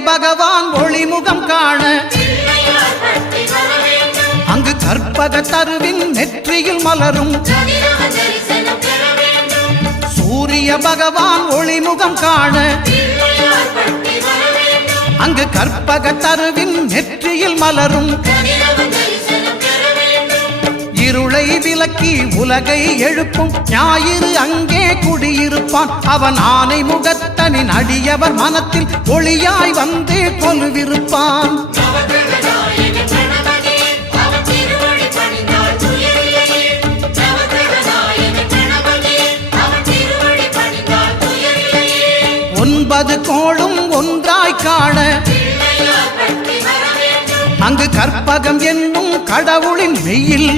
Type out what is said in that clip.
பகவான் ஒளிமுகம் காண அங்கு கற்பக தருவின் நெற்றியில் மலரும் சூரிய பகவான் ஒளிமுகம் காண அங்கு கற்பக தருவின் நெற்றியில் மலரும் இருளை விலக்கி உலகை எழுப்பும் ஞாயிறு அங்கே குடியிருப்பான் அவன் ஆனை முகத்தனின் அடியவர் மனத்தில் ஒளியாய் வந்து கொலுவிருப்பான் ஒன்பது கோளும் ஒன்றாய் காண அங்கு கற்பகம் என்னும் கடவுளின் மெய்யில்